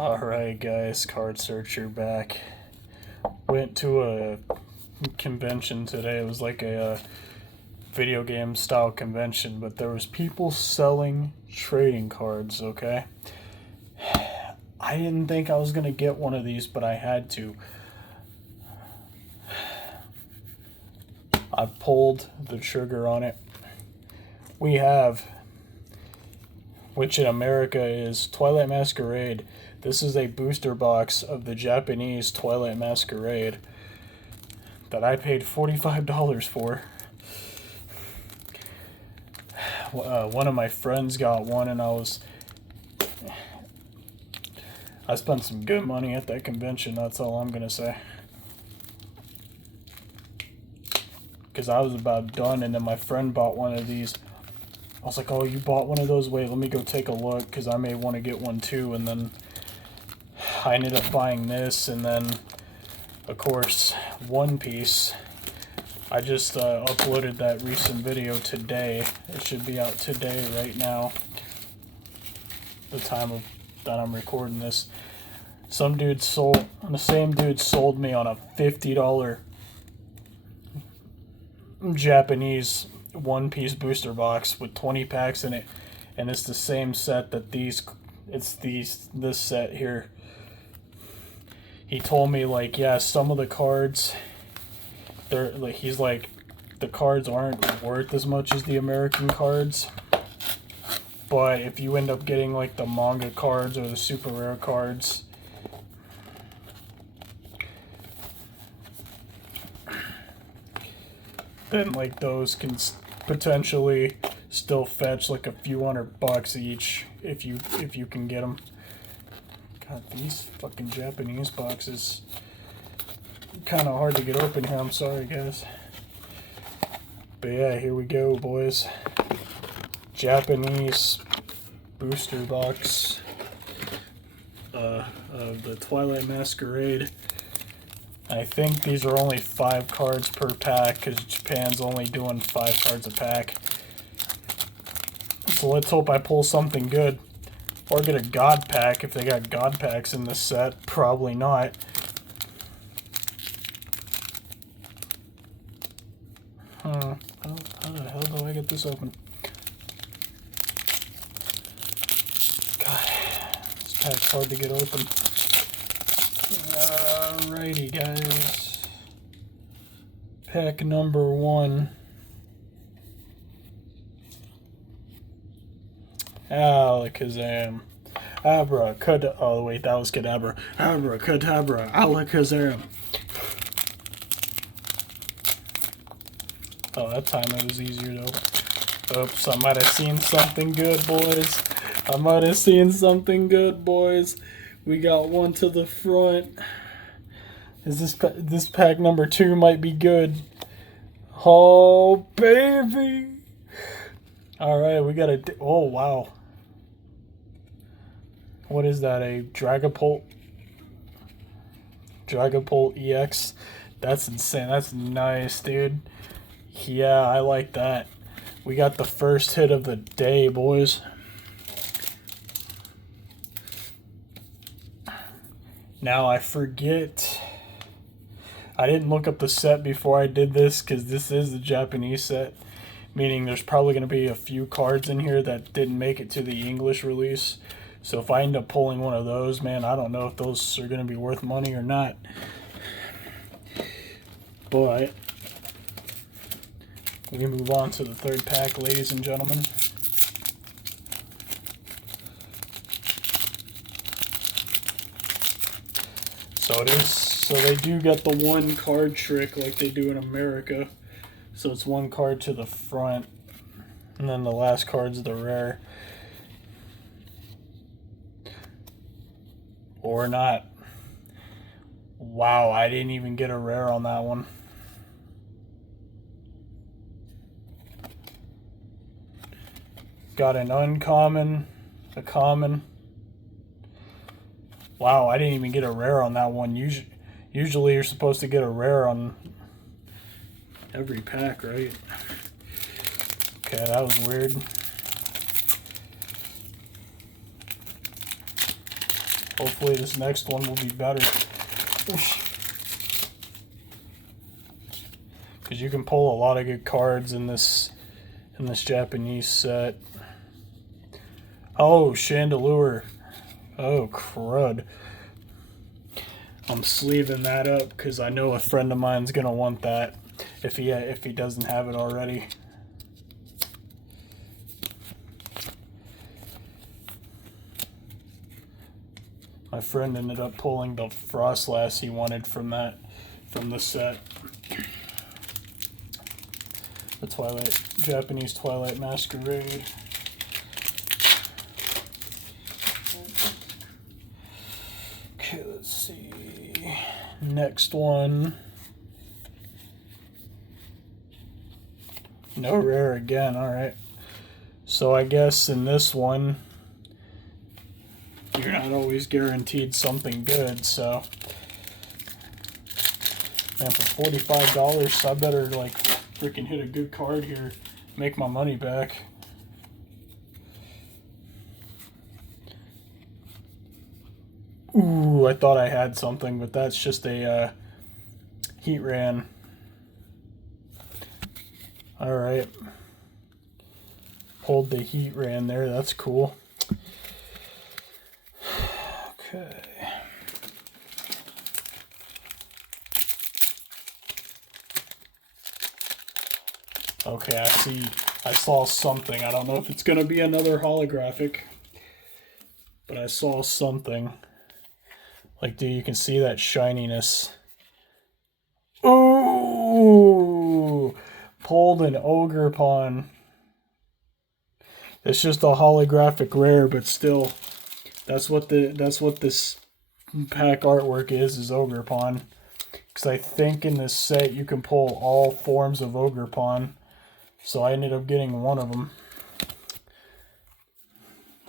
Alright guys, Card Searcher back. Went to a convention today. It was like a video game style convention, but there was people selling trading cards, okay? I didn't think I was gonna get one of these, but I had to. I pulled the trigger on it. We have, which in America is Twilight Mascarade. This is a booster box of the Japanese Twilight Mascarade that I paid $45 for. One of my friends got one, and I spent some good money at that convention, that's all I'm gonna say. Because I was about done, and then my friend bought one of these. I was like, oh, you bought one of those? Wait, let me go take a look, because I may want to get one too. And then I ended up buying this, and then, of course, One Piece. I just uploaded that recent video today. It should be out today, right now, the time of that I'm recording this. The same dude sold me on a $50 Japanese One Piece booster box with 20 packs in it, and it's the same set that this set here. He told me, like, yeah, some of the cards, they're like, he's like, the cards aren't worth as much as the American cards, but if you end up getting like the manga cards or the super rare cards, then like those can potentially still fetch like a few $100 each if you can get them. God, these fucking Japanese boxes kind of hard to get open here. I'm sorry, guys. But yeah, here we go, boys. Japanese booster box of the Twilight Mascarade. I think these are only 5 cards per pack, because Japan's only doing 5 cards a pack. So let's hope I pull something good. Or get a God pack if they got God packs in this set. Probably not. How the hell do I get this open? God, this pack's hard to get open. Alrighty, guys. Pack number 1. Alakazam. Abracadabra. Oh, wait, that was Kadabra. Abracadabra. Alakazam. Oh, that time it was easier, though. Oops, I might have seen something good, boys. We got one to the front. This pack number 2 might be good. Oh, baby. Alright, we got a... Oh, wow. What is that? A Dragapult EX? That's insane. That's nice, dude. Yeah, I like that. We got the first hit of the day, boys. Now, I forget... I didn't look up the set before I did this, because this is the Japanese set. Meaning there's probably going to be a few cards in here that didn't make it to the English release. So if I end up pulling one of those, man, I don't know if those are going to be worth money or not. But we move on to the third pack, ladies and gentlemen. So they do get the one card trick like they do in America. So it's one card to the front, and then the last card's the rare. Or not. Wow, I didn't even get a rare on that one. Got an uncommon, a common. Wow, I didn't even get a rare on that one. Usually you're supposed to get a rare on every pack, right? Okay, that was weird. Hopefully this next one will be better. Because you can pull a lot of good cards in this Japanese set. Oh, Chandelure. Oh, crud. I'm sleeving that up because I know a friend of mine's gonna want that if he doesn't have it already. My friend ended up pulling the Frostlass he wanted from the set. The Japanese Twilight Mascarade. Okay, let's see. Next one. No rare again, alright. So I guess in this one, you're not always guaranteed something good, so. Man, for $45, I better like freaking hit a good card here, make my money back. Ooh, I thought I had something, but that's just a Heat Ran. Alright. Pulled the Heat Ran there, that's cool. Okay. Okay, I saw something. I don't know if it's going to be another holographic, but I saw something. Like, dude, you can see that shininess. Ooh! Pulled an Ogerpon. It's just a holographic rare, but still, that's what this pack artwork is Ogerpon. Because I think in this set you can pull all forms of Ogerpon. So I ended up getting one of them.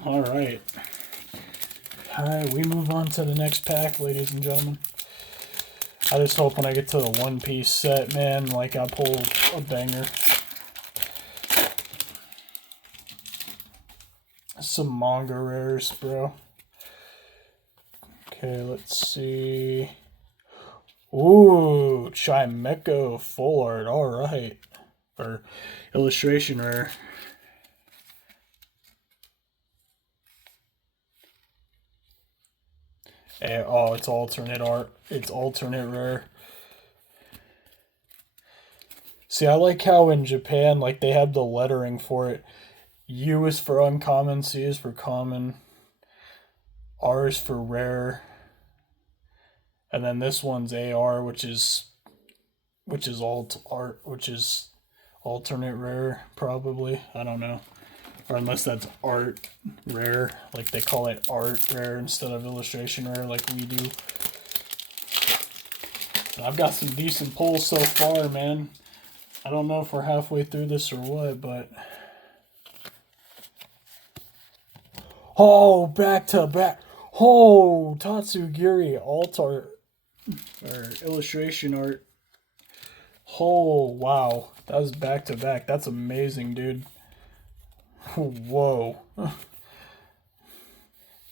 Alright. Alright, we move on to the next pack, ladies and gentlemen. I just hope when I get to the One Piece set, man, like I pull a banger. Some manga rares, bro. Okay, let's see. Ooh, Chimeco full art, alright. Or illustration rare. Oh, it's alternate art. It's alternate rare. See, I like how in Japan, like, they have the lettering for it. U is for uncommon, C is for common, R is for rare, and then this one's AR, which is alternate rare, probably. I don't know. Or unless that's art rare, like they call it art rare instead of illustration rare like we do. And I've got some decent pulls so far, man. I don't know if we're halfway through this or what, but... Oh, back to back. Oh, Tatsugiri alt art, or illustration art. Oh, wow. That was back to back. That's amazing, dude. Whoa.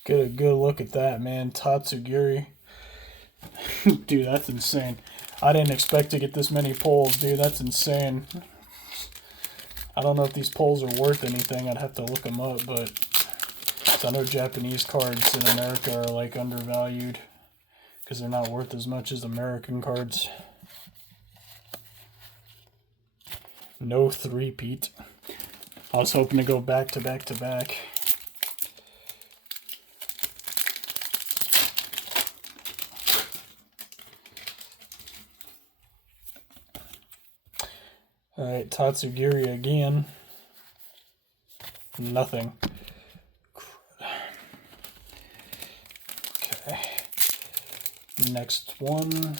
Get a good look at that, man. Tatsugiri. Dude, that's insane. I didn't expect to get this many pulls, dude. That's insane. I don't know if these pulls are worth anything. I'd have to look them up, but I know Japanese cards in America are like undervalued because they're not worth as much as American cards. No three-peat. I was hoping to go back to back to back. Alright, Tatsugiri again. Nothing. Okay. Next one.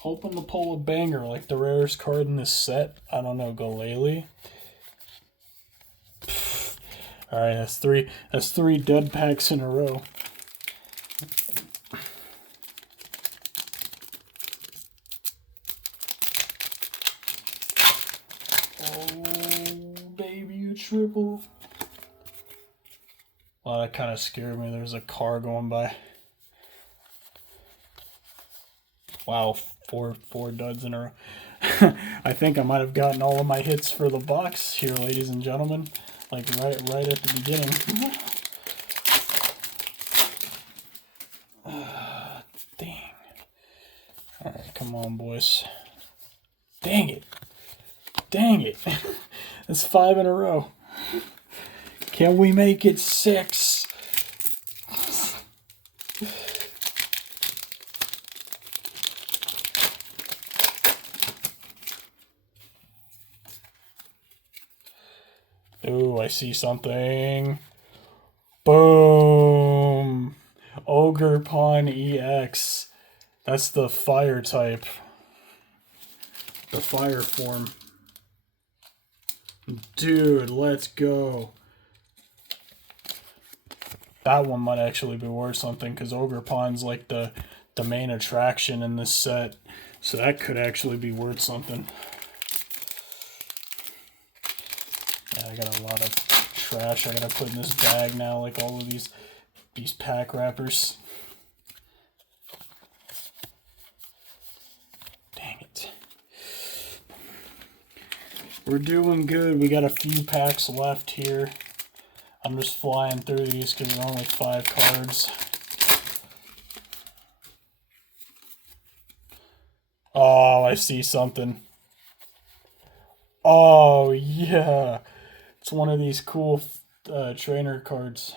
Hoping to pull a banger like the rarest card in this set. I don't know, Galele. Alright, that's three dud packs in a row. Oh, baby, you triple. Well, that kind of scared me. There's a car going by. Wow, four duds in a row. I think I might have gotten all of my hits for the box here, ladies and gentlemen. Like right at the beginning. Dang. Alright, come on, boys. Dang it. Dang it. That's 5 in a row. Can we make it 6? Ooh, I see something. Boom! Ogre Pawn EX. That's the fire type. The fire form. Dude, let's go. That one might actually be worth something because Ogre Pawn's like the main attraction in this set. So that could actually be worth something. Yeah, I got a lot of trash I gotta put in this bag now, like all of these pack wrappers. Dang it. We're doing good. We got a few packs left here. I'm just flying through these because there's only 5 cards. Oh, I see something. Oh, yeah. It's one of these cool trainer cards.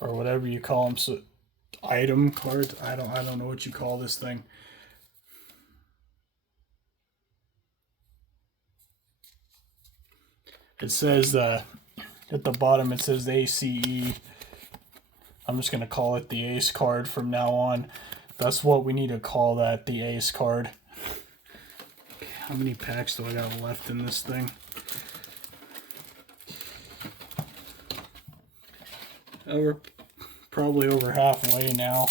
Or whatever you call them. So, item cards. I don't know what you call this thing. It says at the bottom it says ACE. I'm just gonna call it the Ace card from now on. That's what we need to call that, the Ace card. How many packs do I got left in this thing? We're probably over halfway now.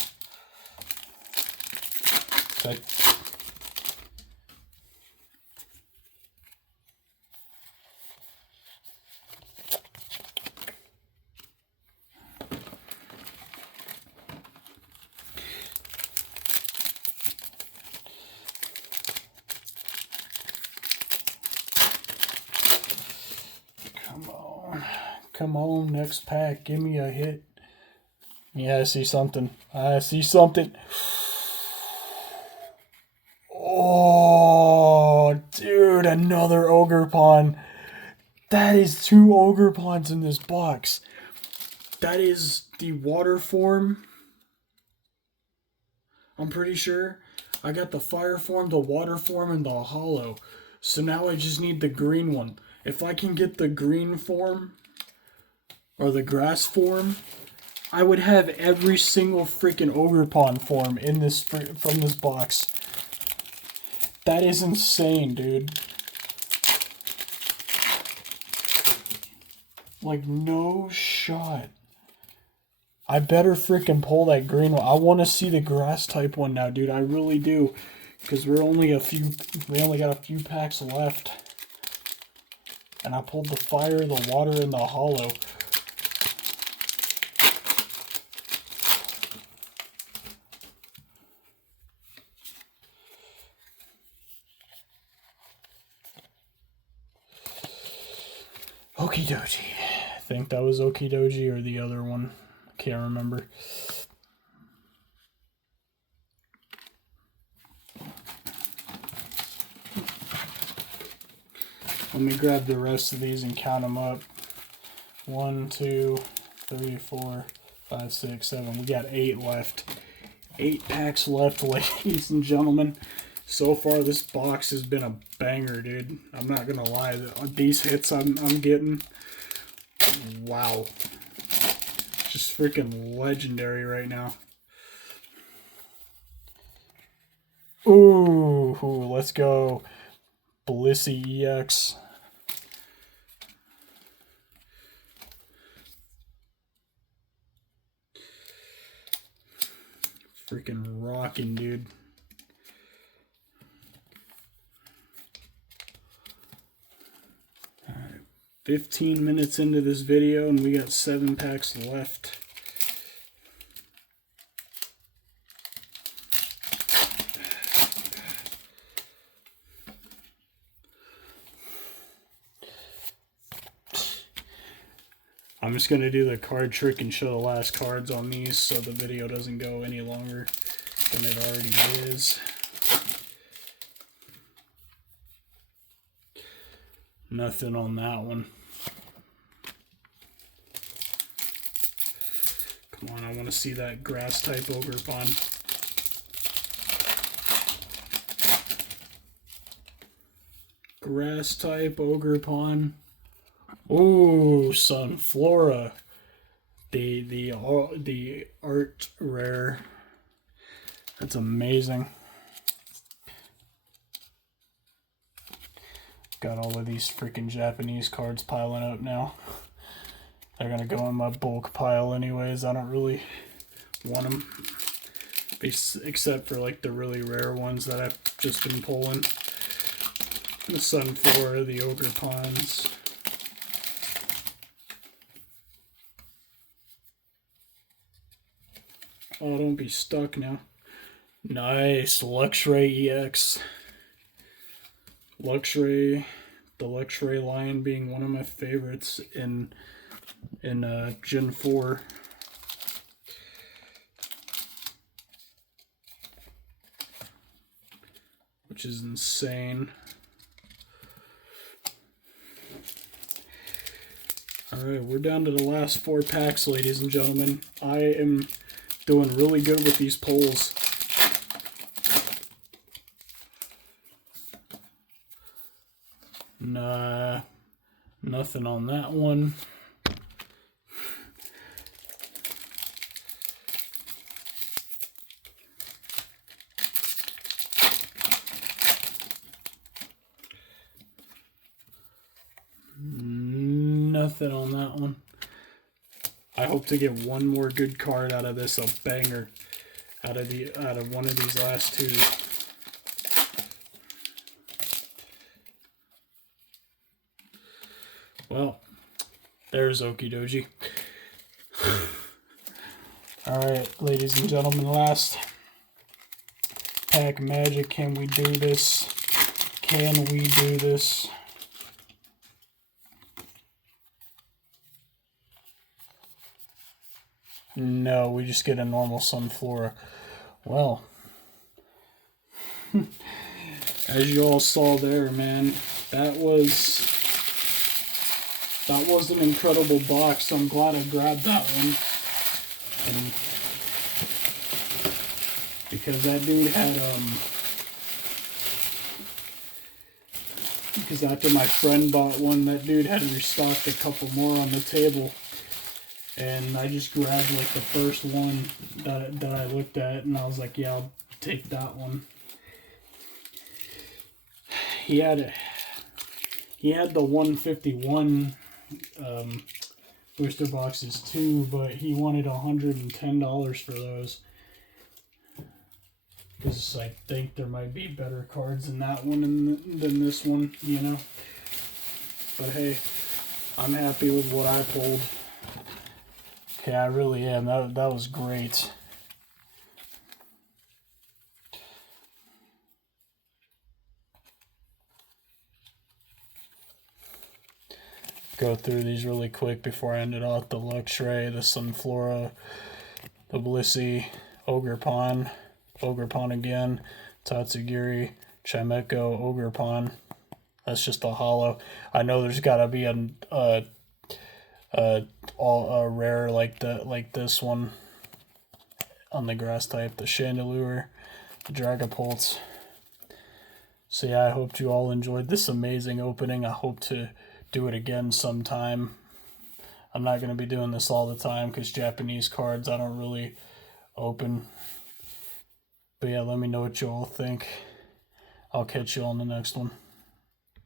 Come on, next pack. Give me a hit. Yeah, I see something. I see something. Oh, dude, another Ogre Pawn. That is 2 Ogre Pawns in this box. That is the water form. I'm pretty sure. I got the fire form, the water form, and the hollow. So now I just need the green one. If I can get the green form, or the grass form, I would have every single freaking Ogre Pawn form in this from this box. That is insane, dude. Like, no shot. I better freaking pull that green one. I want to see the grass type one now, dude. I really do. Because we only got a few packs left. And I pulled the fire, the water, and the hollow. Okie dokie. I think that was Okie dokie or the other one. Can't remember. Let me grab the rest of these and count them up. 1, 2, 3, 4, 5, 6, 7. We got 8 left. 8 packs left, ladies and gentlemen. So far, this box has been a banger, dude. I'm not gonna lie. These hits I'm getting, wow, just freaking legendary right now. Ooh, let's go, Blissey EX. Freaking rocking, dude. 15 minutes into this video and we got 7 packs left. I'm just going to do the card trick and show the last cards on these so the video doesn't go any longer than it already is. Nothing on that one. Come on, I want to see that grass type ogre pond. Grass type ogre pond. Oh, Sunflora. The art rare. That's amazing. Got all of these freaking Japanese cards piling up now. They're gonna go in my bulk pile anyways. I don't really want them, except for like the really rare ones that I've just been pulling. The Sunflora, the Ogre Ponds. Oh, don't be stuck now. Nice, Luxray EX. Luxray, the Luxray line being one of my favorites in Gen 4. Which is insane. Alright, we're down to the last 4 packs, ladies and gentlemen. I am doing really good with these pulls. Nah, nothing on that one. Nothing on that one. I hope to get one more good card out of this, a banger out of one of these last 2. Well, there's Okie Doji. Alright, ladies and gentlemen, last pack of magic. Can we do this? Can we do this? No, we just get a normal Sunflora. Well, as you all saw there, man, that was an incredible box. So I'm glad I grabbed that one, and because that dude had because after my friend bought one, that dude had restocked a couple more on the table. And I just grabbed like the first one that I looked at, and I was like, yeah, I'll take that one. He had the 151 booster boxes too, but he wanted $110 for those. Because I think there might be better cards in that one than this one, you know. But hey, I'm happy with what I pulled. Okay, I really am. That was great. Go through these really quick before I end it off. The Luxray, the Sunflora, the Blissey, Ogre Pond again, Tatsugiri, Chimecho, Ogre Pond. That's just a holo. I know there's got to be a rare like this one on the grass type, the Chandelure, the Dragapult. So yeah, I hope you all enjoyed this amazing opening. I hope to do it again sometime. I'm not going to be doing this all the time because Japanese cards I don't really open. But yeah, let me know what you all think. I'll catch you on the next one.